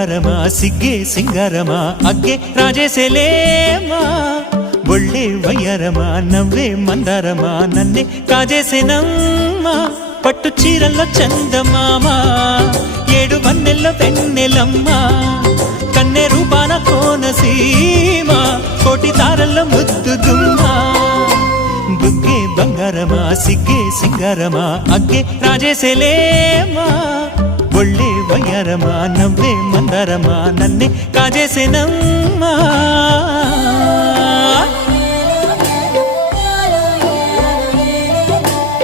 బంగారమా సిగ్గే సింగారమా అగ్గే రాజేసేలేమా ఒళ్ళే వయ్యారమా నవ్వే మందారమా నన్నే కాజేసేనమ్మా పట్టు చీరల్లో చందమామా ఏడు వన్నెల్లో వెన్నెలమ్మా కన్నె రూపాన కోనసీమ కోటి తారల్లో ముద్దుదుమ్మా బుగ్గే బంగారమా సిగ్గే సింగారమా అగ్గే రాజేసేలేమా ఒళ్ళే వయ్యారమా నవ్వే మందారమా నన్నే కాజేసేనమ్మా